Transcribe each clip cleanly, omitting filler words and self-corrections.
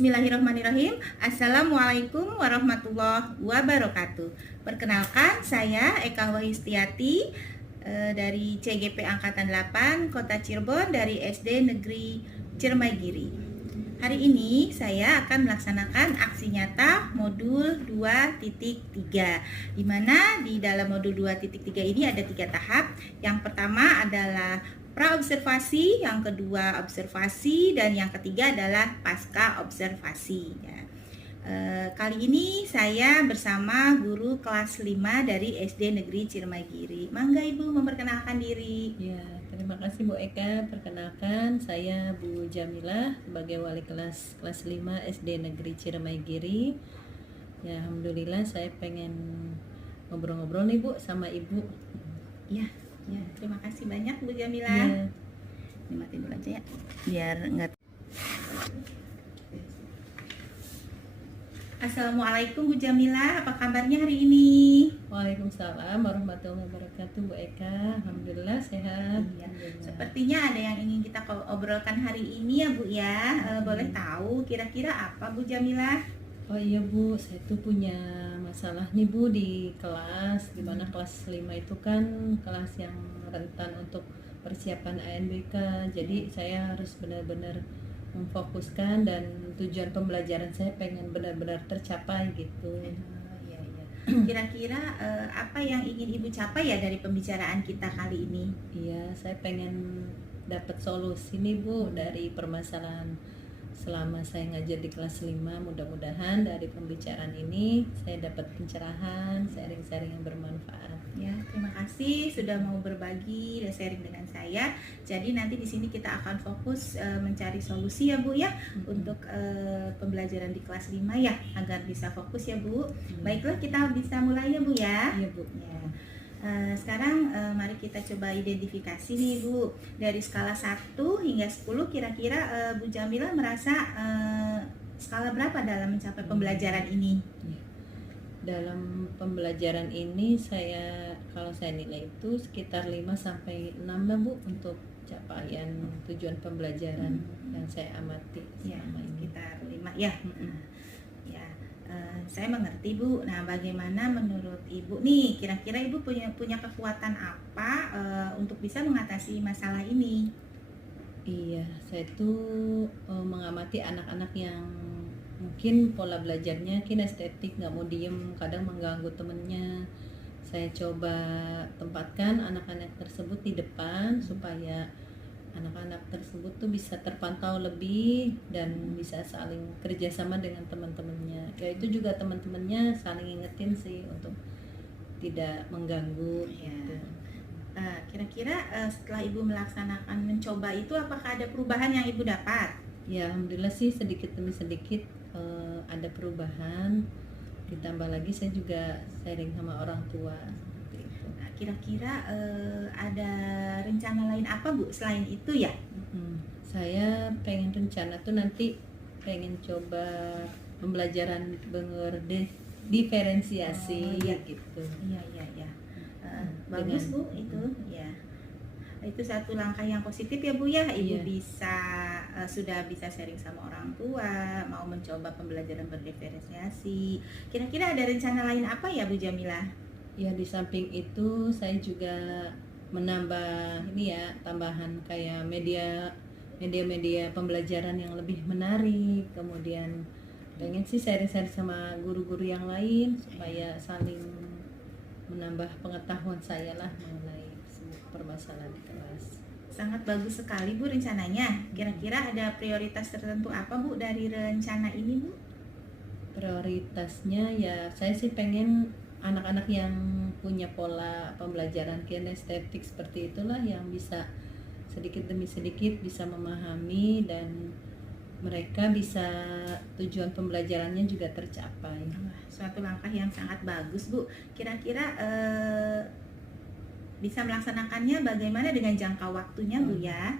Bismillahirrahmanirrahim. Assalamualaikum warahmatullahi wabarakatuh. Perkenalkan, saya Eka Wahistiati dari CGP Angkatan 8 Kota Cirebon dari SD Negeri Ciremaigiri. Hari ini saya akan melaksanakan aksi nyata modul 2.3, di mana di dalam modul 2.3 ini ada 3 tahap. Yang pertama adalah pra-observasi, yang kedua observasi, dan yang ketiga adalah pasca observasi. Kali ini saya bersama guru kelas 5 dari SD Negeri Ciremaigiri. Mangga Ibu memperkenalkan diri. Ya, terima kasih Bu Eka. Perkenalkan, saya Bu Jamilah sebagai wali kelas 5 SD Negeri Ciremaigiri. Ya, alhamdulillah saya pengen ngobrol-ngobrol nih Bu sama Ibu. Ya, terima kasih banyak Bu Jamilah. Ya. Ini matiin dulu aja ya, biar enggak. Assalamualaikum Bu Jamilah, apa kabarnya hari ini? Waalaikumsalam warahmatullahi wabarakatuh Bu Eka. Alhamdulillah sehat. Iya. Alhamdulillah. Sepertinya ada yang ingin kita obrolkan hari ini ya Bu ya. Boleh tahu kira-kira apa Bu Jamilah? Oh iya Bu, saya tuh punya masalah nih Bu di kelas, dimana kelas 5 itu kan kelas yang rentan untuk persiapan ANBK. Jadi saya harus benar-benar memfokuskan dan tujuan pembelajaran saya pengen benar-benar tercapai gitu. Iya. Kira-kira apa yang ingin Ibu capai ya dari pembicaraan kita kali ini? Iya, saya pengen dapat solusi nih Bu dari permasalahan selama saya ngajar di kelas 5. Mudah-mudahan dari pembicaraan ini saya dapat pencerahan, sharing-sharing yang bermanfaat. Ya, terima kasih sudah mau berbagi dan sharing dengan saya. Jadi nanti di sini kita akan fokus mencari solusi ya Bu ya, untuk pembelajaran di kelas 5 ya, agar bisa fokus ya Bu. Baiklah, kita bisa mulai ya Bu ya. Iya Bu. Ya. Sekarang mari kita coba identifikasi nih Bu. Dari skala 1 hingga 10 kira-kira Bu Jamilah merasa skala berapa dalam mencapai pembelajaran ini? Dalam pembelajaran ini kalau saya nilai itu sekitar 5 sampai 6 lah Bu untuk capaian tujuan pembelajaran yang saya amati selama ini. Sekitar 5 ya. Ya. Saya mengerti Bu. Nah, bagaimana menurut Ibu nih? Kira-kira Ibu punya kekuatan apa untuk bisa mengatasi masalah ini? Iya, saya tuh mengamati anak-anak yang mungkin pola belajarnya kinestetik, nggak mau diem, kadang mengganggu temennya. Saya coba tempatkan anak-anak tersebut di depan supaya anak-anak tersebut tuh bisa terpantau lebih dan bisa saling kerjasama dengan teman-temannya. Ya itu juga teman-temannya saling ingetin sih untuk tidak mengganggu. Ya. Gitu. Kira-kira setelah Ibu melaksanakan mencoba itu, apakah ada perubahan yang Ibu dapat? Ya alhamdulillah sih sedikit demi sedikit ada perubahan. Ditambah lagi saya juga sharing sama orang tua. Kira-kira ada rencana lain apa Bu selain itu ya? Saya pengen rencana tuh nanti pengen coba pembelajaran diferensiasi gitu. Iya. Bagus Bu itu ya. Itu satu langkah yang positif ya Bu ya. Ibu bisa sudah bisa sharing sama orang tua, mau mencoba pembelajaran berdiferensiasi. Kira-kira ada rencana lain apa ya Bu Jamilah? Ya di samping itu saya juga menambah ini ya, tambahan kayak media pembelajaran yang lebih menarik. Kemudian pengen sih sharing-sharing sama guru-guru yang lain supaya saling menambah pengetahuan saya lah mengenai permasalahan di kelas. Sangat bagus sekali Bu rencananya. Kira-kira ada prioritas tertentu apa Bu dari rencana ini Bu? Prioritasnya ya saya sih pengen anak-anak yang punya pola pembelajaran kinestetik seperti itulah yang bisa sedikit demi sedikit bisa memahami dan mereka bisa tujuan pembelajarannya juga tercapai. Suatu langkah yang sangat bagus Bu. Kira-kira bisa melaksanakannya bagaimana dengan jangka waktunya Bu ya?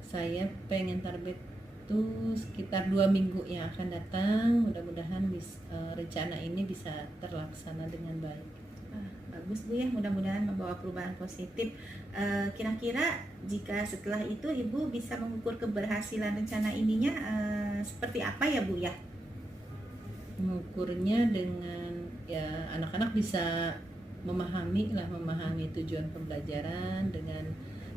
Saya pengen target tuh sekitar 2 minggu yang akan datang. Mudah-mudahan rencana ini bisa terlaksana dengan baik. Bagus Bu ya, mudah-mudahan membawa perubahan positif. Kira-kira jika setelah itu Ibu bisa mengukur keberhasilan rencana ininya, seperti apa ya Bu ya? Mengukurnya dengan ya anak-anak bisa memahami tujuan pembelajaran dengan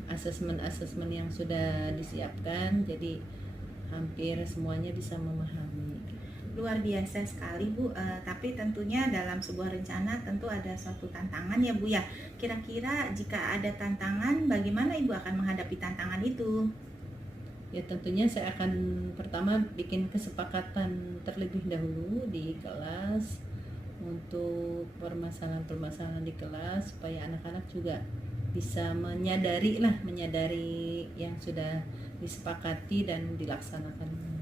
asesmen yang sudah disiapkan, jadi hampir semuanya bisa memahami. Luar biasa sekali Bu, tapi tentunya dalam sebuah rencana tentu ada suatu tantangan ya Bu ya. Kira-kira jika ada tantangan, bagaimana Ibu akan menghadapi tantangan itu? Ya tentunya saya akan pertama bikin kesepakatan terlebih dahulu di kelas untuk permasalahan-permasalahan di kelas supaya anak-anak juga bisa menyadari yang sudah disepakati dan dilaksanakan.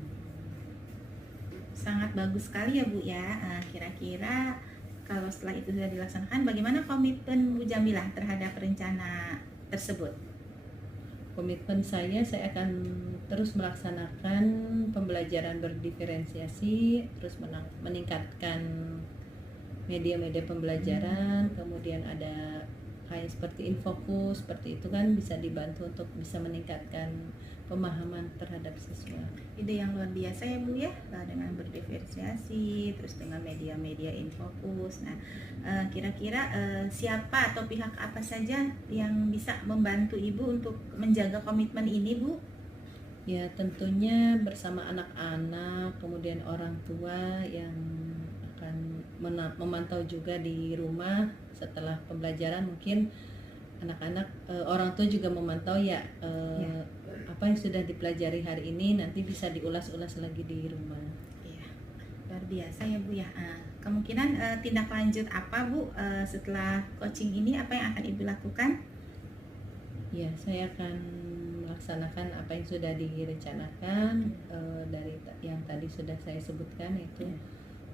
Sangat bagus sekali ya Bu ya. Kira-kira kalau setelah itu sudah dilaksanakan, bagaimana komitmen Bu Jamilah terhadap rencana tersebut? Komitmen saya akan terus melaksanakan pembelajaran berdiferensiasi, terus meningkatkan media-media pembelajaran, kemudian ada kayak seperti infokus, seperti itu kan bisa dibantu untuk bisa meningkatkan pemahaman terhadap siswa. Ide yang luar biasa ya Bu ya, dengan berdiferensiasi, terus dengan media-media infokus. Nah, kira-kira siapa atau pihak apa saja yang bisa membantu Ibu untuk menjaga komitmen ini Bu? Ya tentunya bersama anak-anak, kemudian orang tua yang akan memantau juga di rumah setelah pembelajaran, mungkin anak-anak orang tua juga memantau ya. Apa yang sudah dipelajari hari ini nanti bisa diulas-ulas lagi di rumah. Iya, luar biasa ya Bu ya. Kemungkinan tindak lanjut apa Bu setelah coaching ini, apa yang akan Ibu lakukan? Ya, saya akan melaksanakan apa yang sudah direncanakan dari yang tadi sudah saya sebutkan, yaitu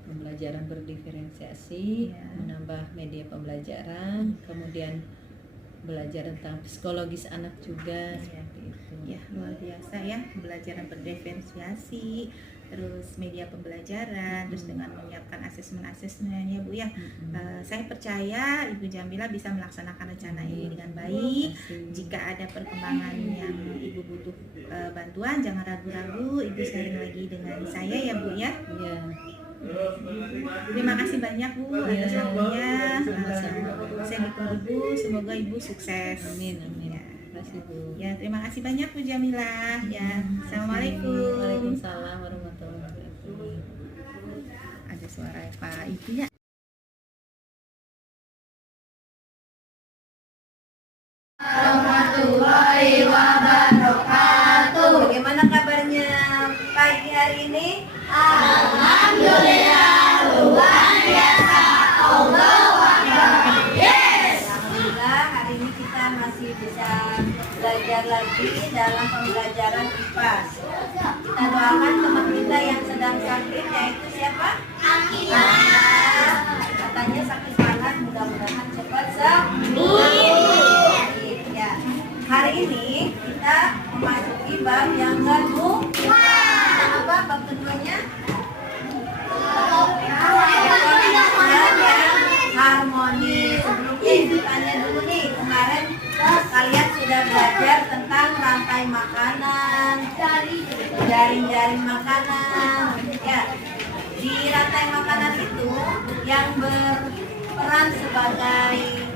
pembelajaran berdiferensiasi, menambah media pembelajaran, kemudian belajar tentang psikologis anak juga, seperti itu. Ya, luar biasa ya, pembelajaran berdiferensiasi, terus media pembelajaran, terus dengan menyiapkan asesmen-asesmen ya Bu ya. Saya percaya Ibu Jamilah bisa melaksanakan rencana ini dengan baik. Jika ada perkembangan yang Ibu butuh bantuan, jangan ragu-ragu, Ibu sharing lagi dengan saya ya Bu ya. Iya. Terima kasih banyak Bu atas waktunya. Saya dukung Ibu, semoga Ibu sukses. Amin. Ya. Terima kasih Bu. Ya, terima kasih banyak Bu Jamilah. Ya, assalamualaikum. Waalaikumsalam warahmatullahi wabarakatuh. Ada suara Pak Ibu ya. Warahmatullahi wabarakatuh. Bagaimana kabarnya pagi hari ini? Alhamdulillah luar biasa. Allahu Akbar. Yes. Alhamdulillah hari ini kita masih bisa belajar lagi dalam pembelajaran IPA. Kita doakan teman kita yang sedang sakit, yaitu siapa? Akilah. Katanya sakit panas, mudah-mudahan cepat sembuh. Ya. Hari ini kita memasuki bab yang kedua. Apa bab keduanya? Harmoni. Sebelumnya Ibu tanya dulu nih, kemarin kalian sudah belajar tentang rantai makanan, jaring-jaring makanan. Ya, di rantai makanan itu yang berperan sebagai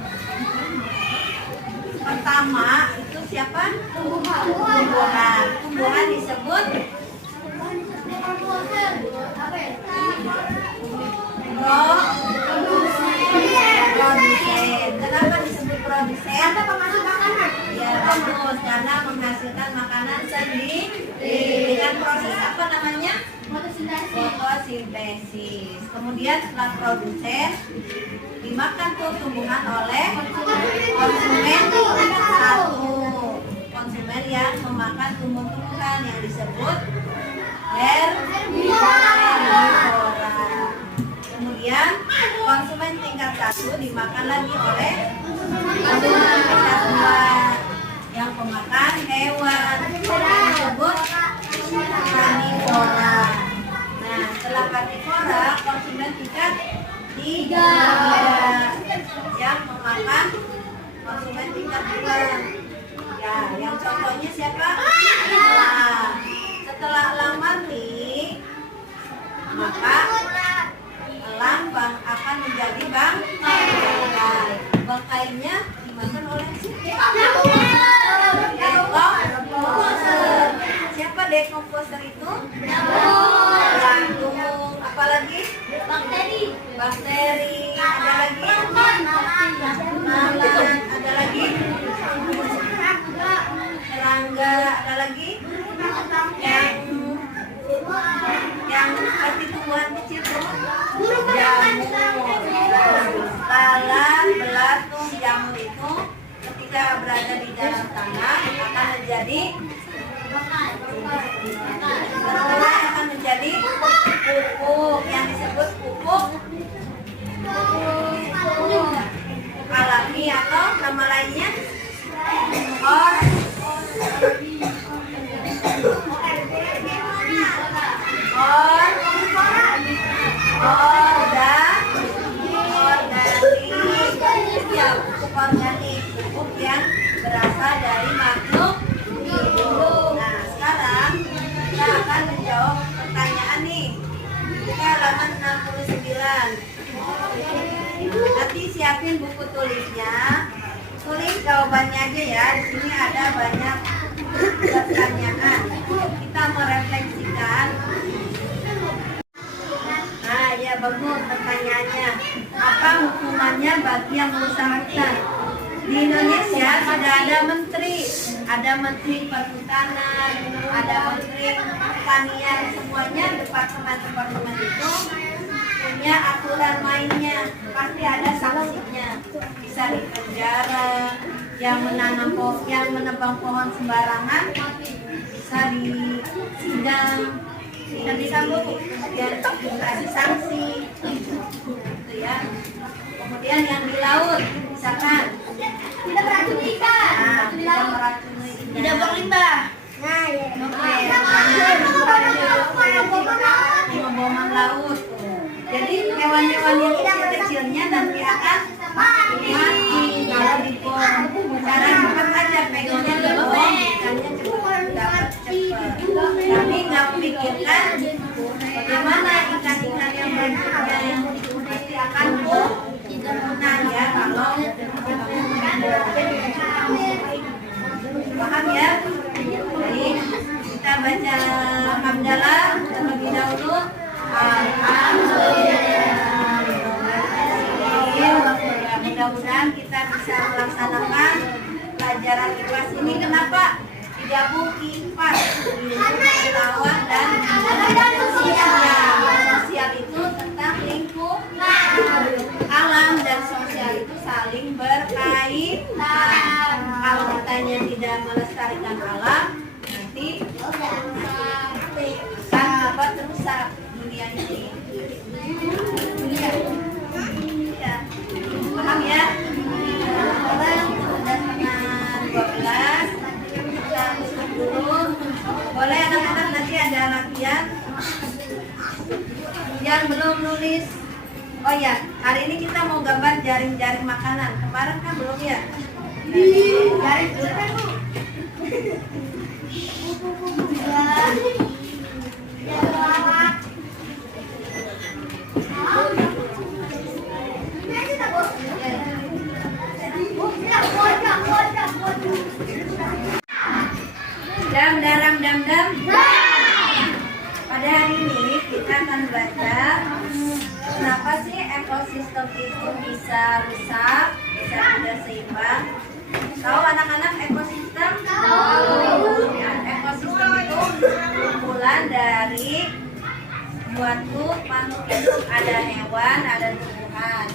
pertama itu siapa? Tumbuhan. Tumbuhan disebut produsen. Kenapa disebut produsen? Karena penghasil makanan. Ya bagus, karena menghasilkan makanan sendiri dengan proses apa namanya? Fotosintesis. Kemudian setelah produsen dimakan tuh tumbuhan oleh konsumen satu. Konsumen yang memakan tumbuh-tumbuhan yang disebut herbivora. Kemudian konsumen tingkat satu dimakan lagi oleh konsumen tingkat dua yang pemakan hewan yang disebut karnivora. Nah, setelah karnivora konsumen tingkat tiga yang memakan konsumen tingkat dua. Ya, yang contohnya siapa? Nah, setelah elang mati, maka elang akan menjadi bangkai. Bangkainya dimakan oleh dekomposer. Siapa dekomposer itu? Jantung. Apalagi? Bakteri. Ada lagi? Lalat. Ada lagi? Serangga. Ada lagi? Yang seperti tumbuhan kecil tuh? Jamur. Lalat, belatung, jamur itu ketika berada di dalam tanah akan menjadi akan menjadi pupuk yang disebut pupuk alami atau nama lainnya organik, pupuk yang berasal dari makhluk hidup. Nah, sekarang kita akan menjawab pertanyaan nih. Kita halaman 69. Nanti siapin buku tulisnya. Tulis jawabannya aja ya. Di sini ada banyak pertanyaan. Kita merefleksikan. Nah, ya bagus pertanyaannya. Apa hukumannya bagi yang merusak hutan? Di Indonesia sudah ada menteri perhutanan, ada menteri pertanian, semuanya departemen-departemen itu punya aturan mainnya, pasti ada sanksinya. Bisa dipenjara, yang menebang pohon sembarangan bisa disidang, kemudian dikasih sanksi, gitu ya. Kemudian yang di laut, misalkan tidak meracuni ikan, tidak meracuni ikan, tidak berlimbah. Nah, ya. Pemboman laut. Jadi hewan-hewan yang kecil-kecilnya nanti akan mati kalau dibom. Cara cepat aja pegangnya dibom, ikannya dapat cepat. Tapi nggak memikirkan bagaimana ikan-ikan yang berikutnya pasti akan punah ya kalau paham ya. Jadi kita baca hamdalah terlebih dahulu. Mudah-mudahan kita bisa melaksanakan pelajaran IPAS ini. Kenapa? Digabung IPAS, pengetahuan dan sosial itu tentang lingkungan, alam dan sosial itu saling berkaitan. Kalau kitanya tidak melestarikan alam, nanti akan rusak dunia ini. Ya. Paham ya? Sekarang sudah setengah 12. Kita tutup dulu. Boleh anak-anak nanti ada latihan. Yang belum nulis. Oh ya, hari ini kita mau gambar jaring-jaring makanan. Kemarin kan belum ya? Jaring dulu kan Bu? Dam. Pada hari ini kita akan belajar kenapa sih ekosistem itu bisa rusak, bisa tidak seimbang. Tahu anak-anak ekosistem? Tahu. Ekosistem itu kumpulan dari suatu makhluk hidup, ada hewan, ada tumbuhan.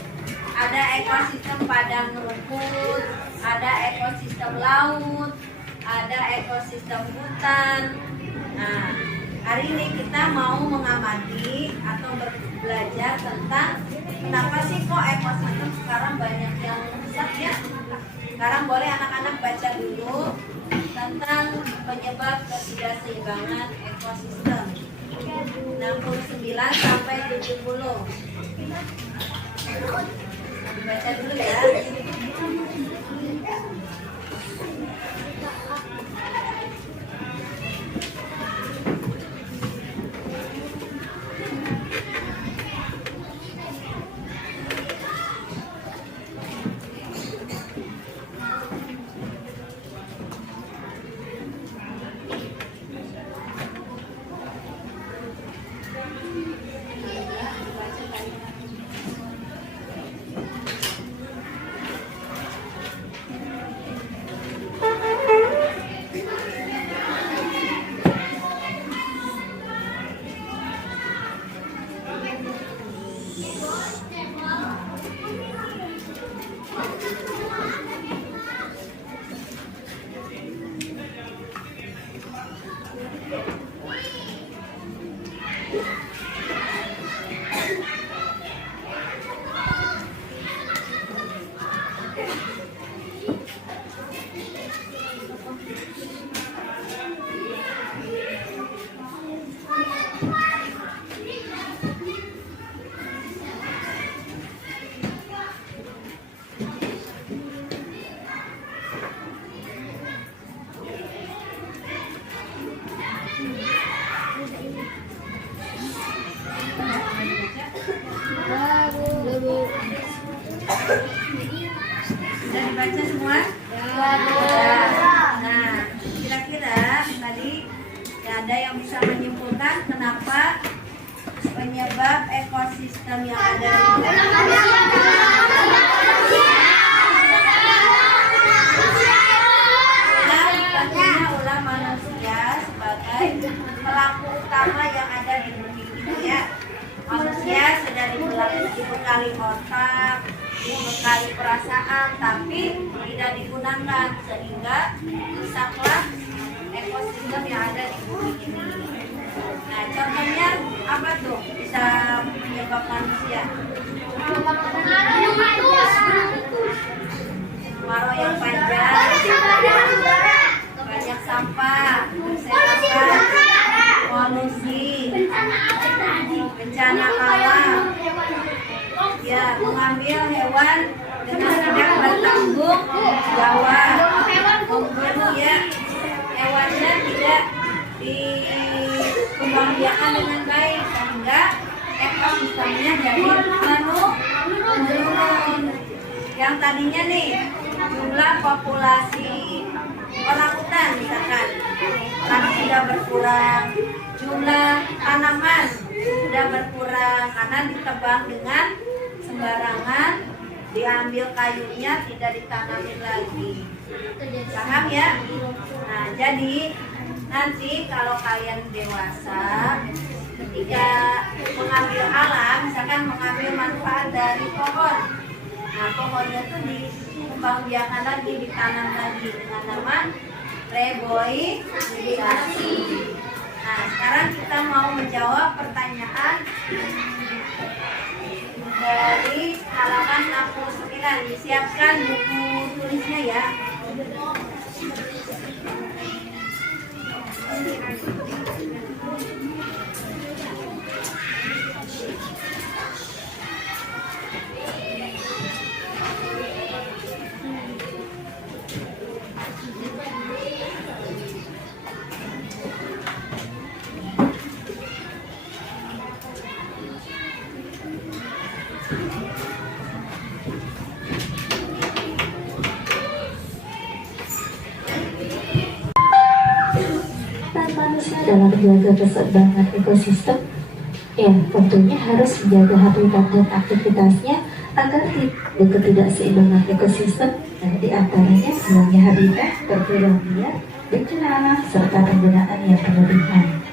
Ada ekosistem padang rumput, ada ekosistem laut, ada ekosistem hutan. Nah, hari ini kita mau mengamati atau belajar tentang kenapa sih kok ekosistem sekarang banyak yang rusak ya. Sekarang boleh anak-anak baca dulu tentang penyebab ketidakseimbangan ekosistem 69 sampai 70. Baca dulu ya. dibaca semua? Nah, kira-kira tadi ada yang bisa menyimpulkan kenapa penyebab ekosistem yang ada di tentunya ulah manusia sebagai pelaku utama yang ada di bumi ini ya. Manusia sudah dibekali otak, dibekali perasaan, tapi tidak digunakan sehingga rusaklah ekosistem yang ada di bumi ini. Nah, contohnya apa tuh bisa menyebab manusia? Kemarau yang panjang, banyak sampah, berserakan, polusi, bencana alam, ya mengambil hewan dengan tidak bertanggung jawab, membunuh ya hewannya tidak dikembangbiakan dengan baik sehingga ekosistemnya jadi menurun. Yang tadinya nih jumlah populasi orangutan misalkan tapi sudah berkurang, jumlah tanaman sudah berkurang karena ditebang dengan sembarangan, diambil kayunya tidak ditanamin lagi. Paham ya? Nah, jadi nanti kalau kalian dewasa ketika mengambil alam, misalkan mengambil manfaat dari pohon, nah pohonnya tuh dikembangbiakan lagi, ditanam lagi dengan nama reboisasi. Nah, sekarang kita mau menjawab pertanyaan dari halaman 69. Disiapkan buku tulisnya ya. Dalam menjaga keseimbangan ekosistem, ya tentunya harus menjaga habitat dan aktivitasnya agar ketidakseimbangan ekosistem, di antaranya hilangnya habitat, berkurang liar, bencana alam, serta penggunaan yang berlebihan.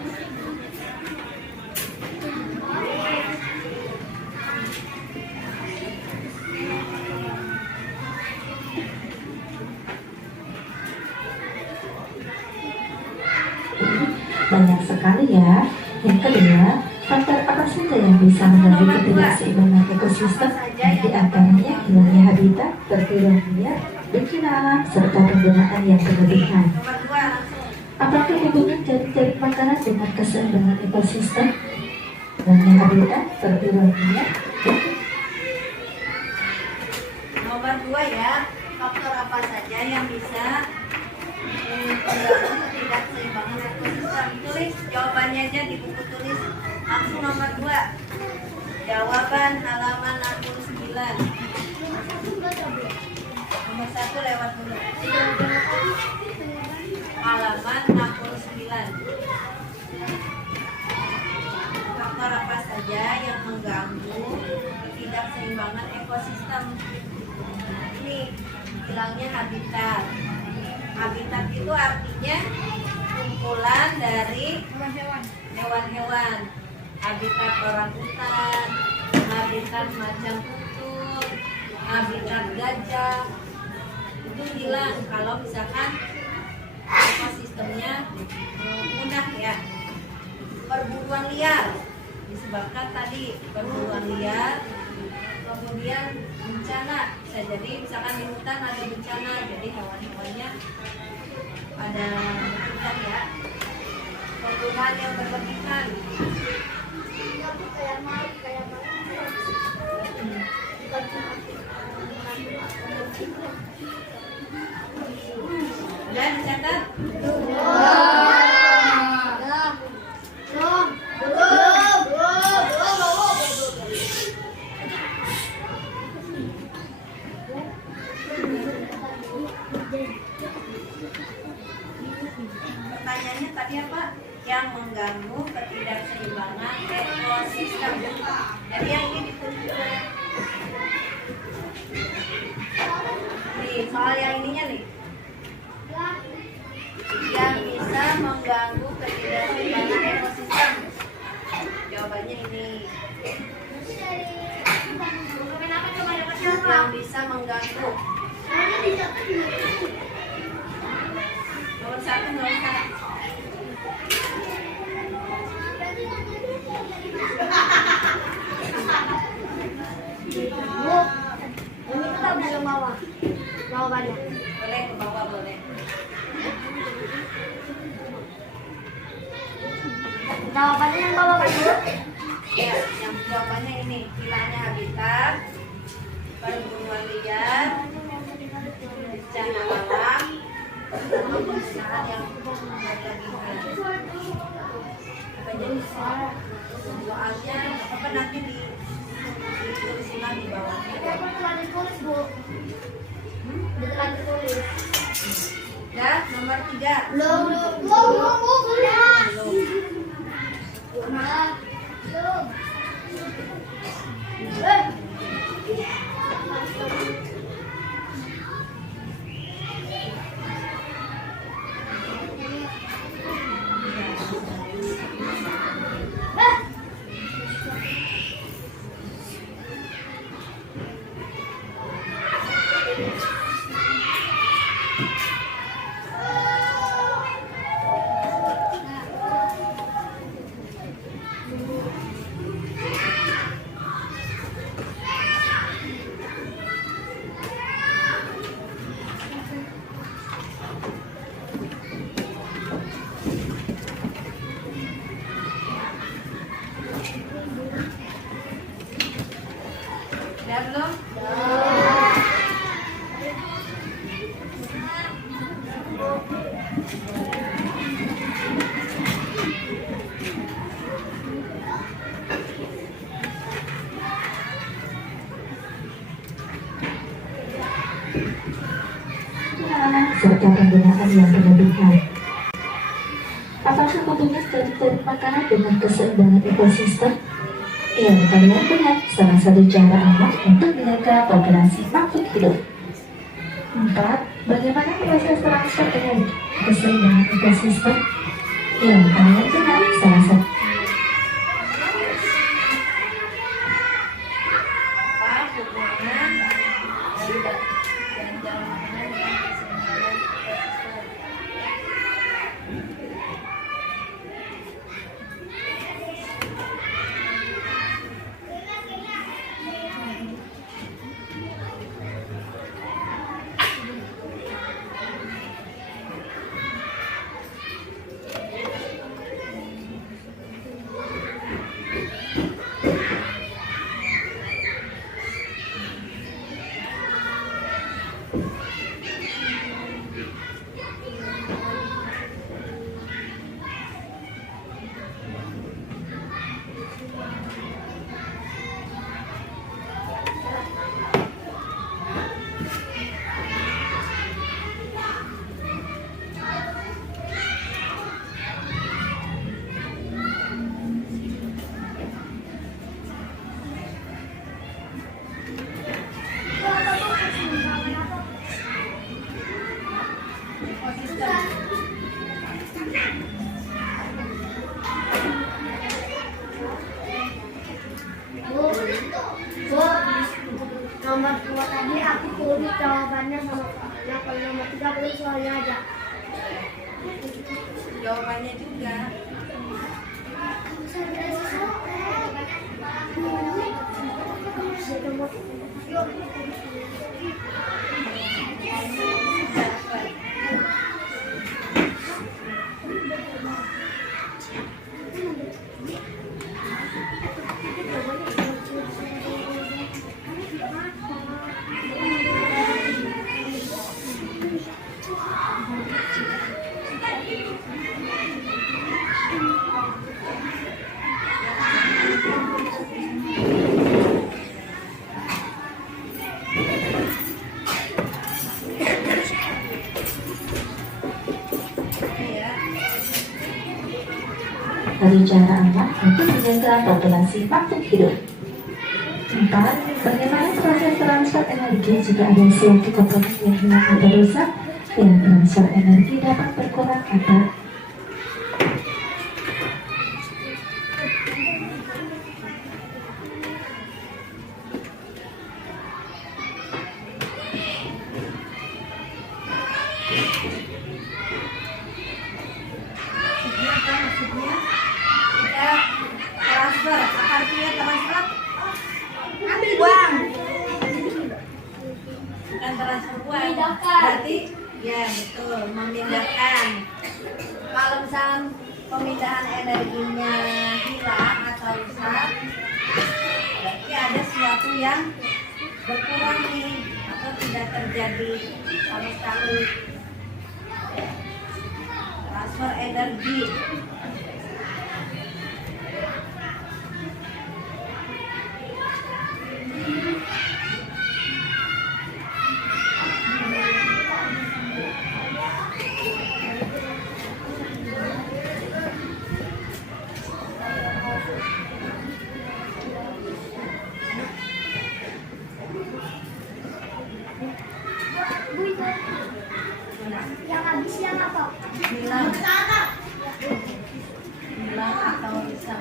Banyak sekali ya. Yang kedua, faktor apa saja yang bisa mengganggu ketidakseimbangan ekosistem, di antaranya hilangnya habitat, berkurang liar, bencana alam, serta penggunaan yang berlebihan. Apakah hubungan jaring-jaring makanan dengan keseimbangan ekosistem? Hilangnya habitat, berkurang liar. Nomor 2 ya, faktor apa saja yang bisa mengganggu ketidakseimbangan ekosistem? Tulis jawabannya aja di buku tulis langsung nomor 2. Jawaban halaman 69. Nomor 1 lewat dulu. Halaman 69. Faktor apa saja yang mengganggu ketidakseimbangan ekosistem? Ini hilangnya habitat. Habitat itu artinya kumpulan dari hewan-hewan. Habitat orangutan, habitat macan tutul, habitat gajah. Itu hilang kalau misalkan ekosistemnya punah ya. Perburuan liar disebabkan tadi perburuan liar, kemudian bencana, bisa jadi misalkan di hutan ada bencana, jadi hewan-hewannya ada hutan ya. Penggunaan yang berlebihan, udah dicatat? pertanyaannya tadi apa? Yang mengganggu ketidakseimbangan ekosistem. Jadi yang ini ditunjukkan. Nih, soal yang ininya nih. Yang bisa mengganggu ketidakseimbangan ekosistem. Jawabannya ini. Yang bisa mengganggu. Nomor 1 nggak usah. Bu, ini kita bisa bawa jawabannya. Boleh ke bawah, boleh. Jawabannya yang bawah kan, Bu? Ya, yang jawabannya ini hilangnya habitat, perburuan liar, bencana alam, sama penggunaan yang berlebihan. Apa jadi soalnya apa nanti ditulis ulang di bawahnya. Apa telah ditulis, Bu? Telah ditulis. Ya, nomor 3. Belum, belum. Udah belum? Serta penggunaan yang berlebihan. Apakah petugas cari makanan dengan keseimbangan ekosistem? Ya, kalian benar. Salah satu cara aman untuk menjaga populasi makhluk hidup. 4. Bagaimana proses transfer dengan keseimbangan ekosistem? Ya, kalian benar. Salah satu Apa hubungan dari belanja makanan dengan keseimbangan ekosistem? Bu, nomor 2 tadi aku tulis jawabannya sama ya, kalau nomor 3 belum soalnya aja. Jawabannya juga. cara aman untuk menjaga populasi makhluk hidup. 4. Bagaimana proses transfer energi jika ada suatu komponen yang hilang atau rusak? Ya, transfer energi dapat berkurang atau maksudnya kita transfer. Apa artinya transfer? Ambil uang, bukan transfer uang. Berarti ya betul, memindahkan. Kalau misalnya pemindahan energinya hilang atau rusak, berarti ada sesuatu yang berkurang nih atau tidak terjadi sama sekali. Transfer energi. Yang habis yang apa? Hilang atau rusak.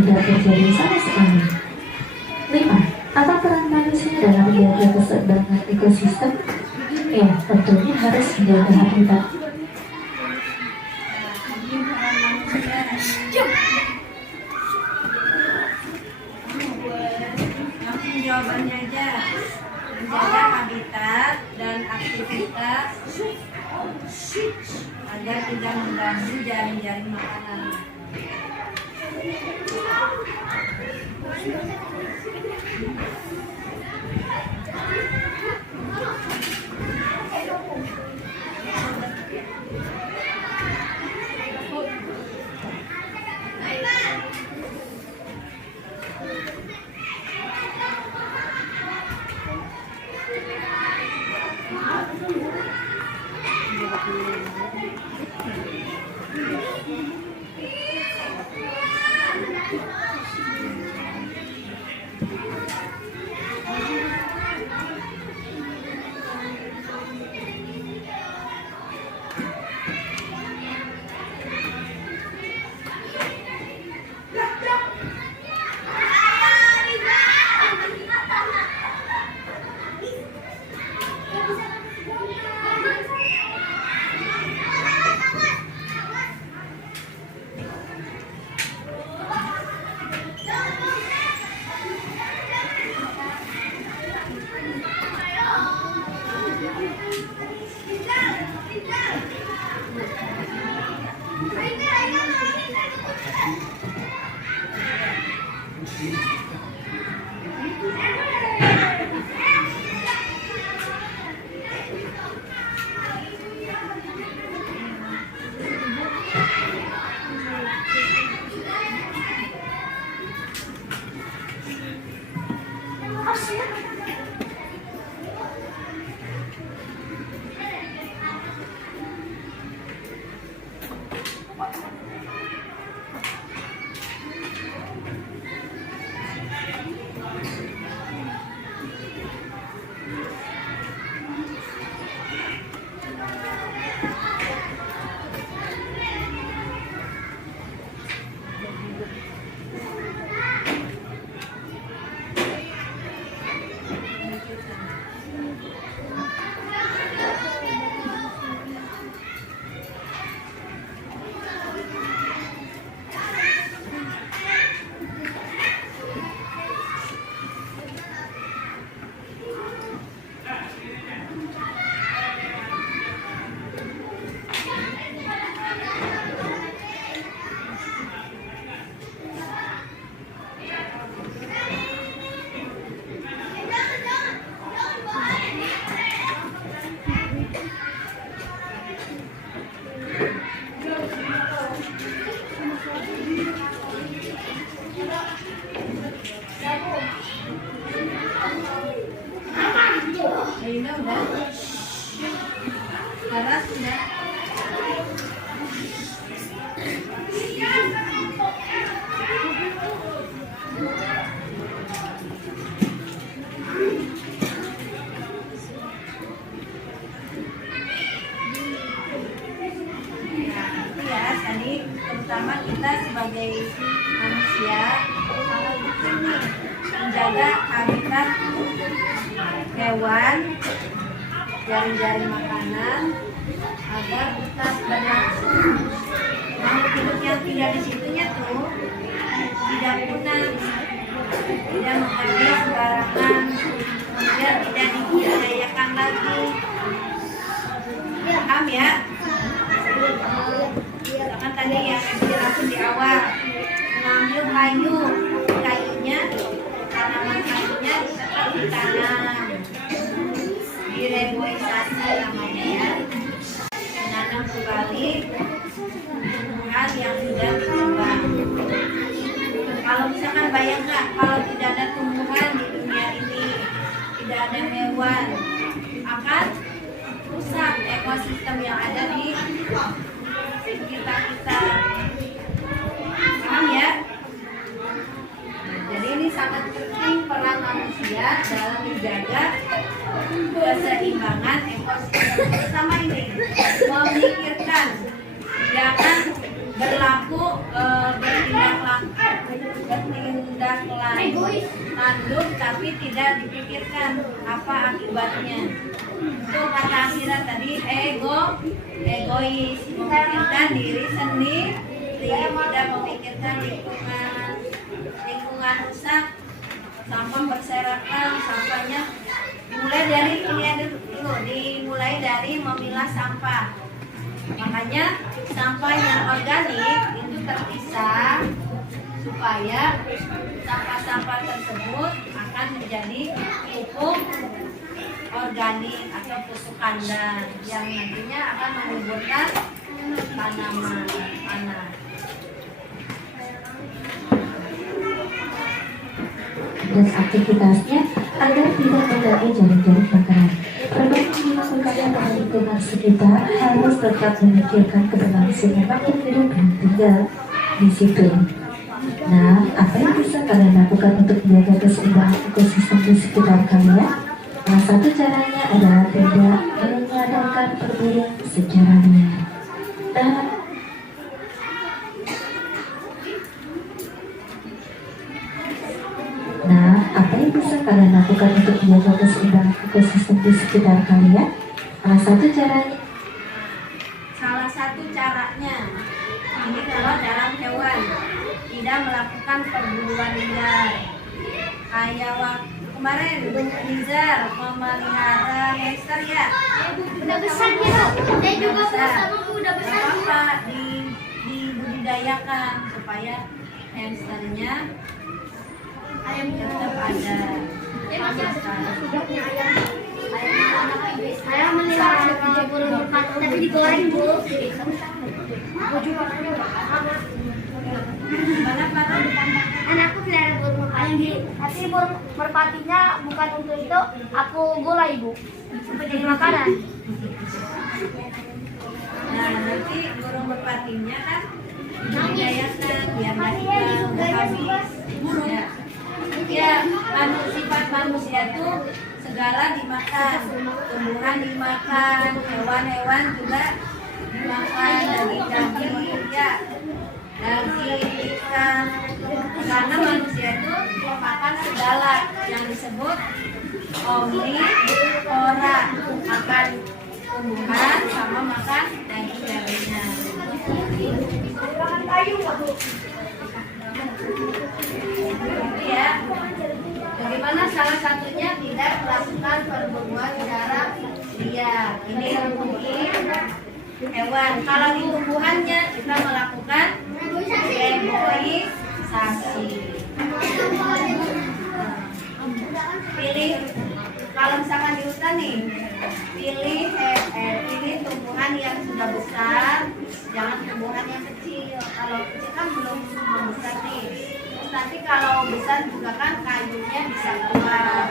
tidak terjadi sama sekali. 5. Apa peran manusia dalam menjaga keseimbangan ekosistem? Ya, tentunya harus menjaga habitat. Langsung jawabannya aja. Menjaga habitat dan aktivitas agar tidak mengganggu jaring-jaring makanan. Ayo udah. Panas udah. Tadi terutama kita sebagai manusia kalau bikin nih menjaga habitat hewan, jaring-jaring makanan agar tetap berlangsung. Makhluk hidup yang tinggal di situnya tuh tidak punah, tidak mengambil sembarangan, kemudian tidak dibudidayakan lagi. Paham ya? Kan tadi yang dijelasin di awal, mengambil kayunya, tanaman kayunya tetap ditanam, direboisasi namanya ya, menanam kembali tumbuhan yang sudah berkembang. Kalau misalkan bayangkan kalau tidak ada tumbuhan di dunia ini, tidak ada hewan, akan rusak ekosistem yang ada di sekitar kita. Paham ya? Jadi ini sangat penting peran manusia dalam menjaga keseimbangan ekosistem. Sama ini memikirkan, jangan berlaku bertindak tanduk tapi tidak dipikirkan apa akibatnya. Itu kata akhirat tadi, egois, memikirkan diri sendiri, tidak memikirkan lingkungan rusak, sampah berserakan, sampahnya dimulai dari memilah sampah. Makanya sampah yang organik itu terpisah supaya sampah-sampah tersebut akan menjadi pupuk organik atau pupuk kandang yang nantinya akan menyuburkan tanaman tanah. Dan aktivitasnya agar tidak mengganggu jaring-jaring makanan. Berbagai dilakukannya pada lingkungan sekitar harus tetap memikirkan keberlangsungan makhluk hidup yang tinggal di situ. Nah, apa yang bisa kalian lakukan untuk menjaga keseimbangan ekosistem di sekitar kalian? Salah satu caranya adalah tidak mengadakan perburuan secara liar. Nah, apa yang bisa kalian lakukan untuk menjaga keseimbangan ekosistem di sekitar kalian? Salah satu caranya ini kalau dalam hewan tidak melakukan perburuan liar. Kayak kemarin Nizar memelihara hamster ya. Udah besar ya. Saya juga udah besar. Apa dibudidayakan supaya hamsternya tetap ada. Saya melihara burung merpati tapi digoreng dulu. Gimana Pak? Anakku pelihara burung merpati Nanti merpatinya bukan untuk itu, aku gulai Bu, supaya jadi makanan. Nah, nanti burung merpatinya kan dibudidayakan biar nggak habis. Ya. Ya, sifat manusia tuh segala dimakan, tumbuhan dimakan, hewan-hewan juga dimakan, daging-daging, ya, daging, ikan. Karena manusia itu makan segala yang disebut omnivora, makan tumbuhan sama makan daging-dagingnya. Ya, bagaimana salah satunya tidak melakukan perburuan secara liar. Ini mungkin hewan. Kalau di tumbuhannya kita melakukan reboisasi. Pilih, kalau misalkan di hutan nih, pilih tumbuhan yang sudah besar, jangan tumbuhan yang kecil. Kalau kecil kan belum membesar nih. Terus nanti kalau besar juga kan kayunya bisa keluar,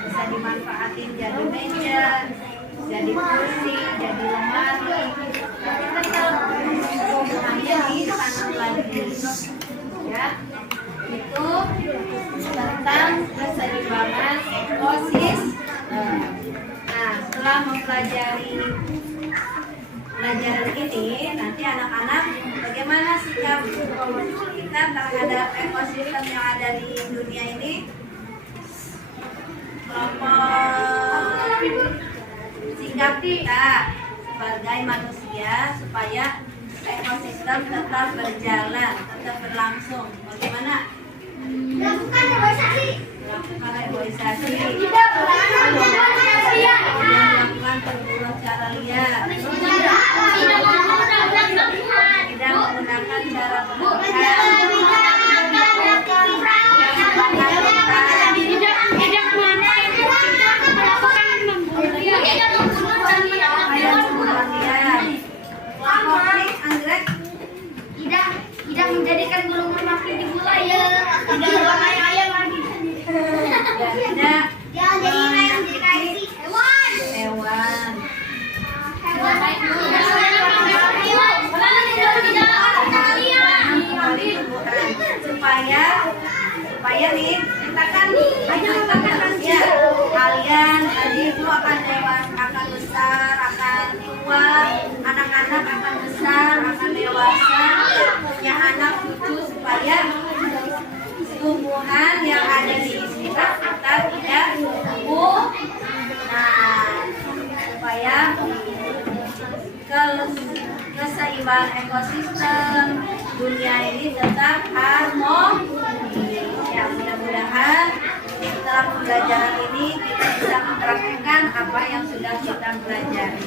bisa dimanfaatin jadi meja, jadi kursi, jadi lemari. Tapi tetap tumbuhannya ditanam lagi. Ya, itu tentang keseimbangan ekosistem. Nah, setelah mempelajari pelajaran ini, nanti anak-anak bagaimana sikap kita terhadap ekosistem yang ada di dunia ini? Sikap kita sebagai manusia supaya ekosistem tetap berjalan, tetap berlangsung. Bagaimana? Lakukan reboisasi. Melakukan reboisasi. Tidak melakukan reboisasi. Melakukan perburuan secara liar. Tidak menggunakan cara tidak menjadikan burung merpati di gulai ya. Tidak warnai ayam lagi. tidak Jangan jadi ayam dikasih hewan. hewan. Supaya nih kita kan ya kalian tadi itu akan dewasa, akan besar, akan tua, anak-anak akan besar, akan dewasa, punya anak cucu, supaya tumbuhan yang ada di sekitar kita tidak tumbuh. Nah, supaya keseimbangan ekosistem dunia ini tetap harmoni. Ya, mudah-mudahan setelah pembelajaran ini kita bisa mempraktikkan apa yang sudah kita pelajari.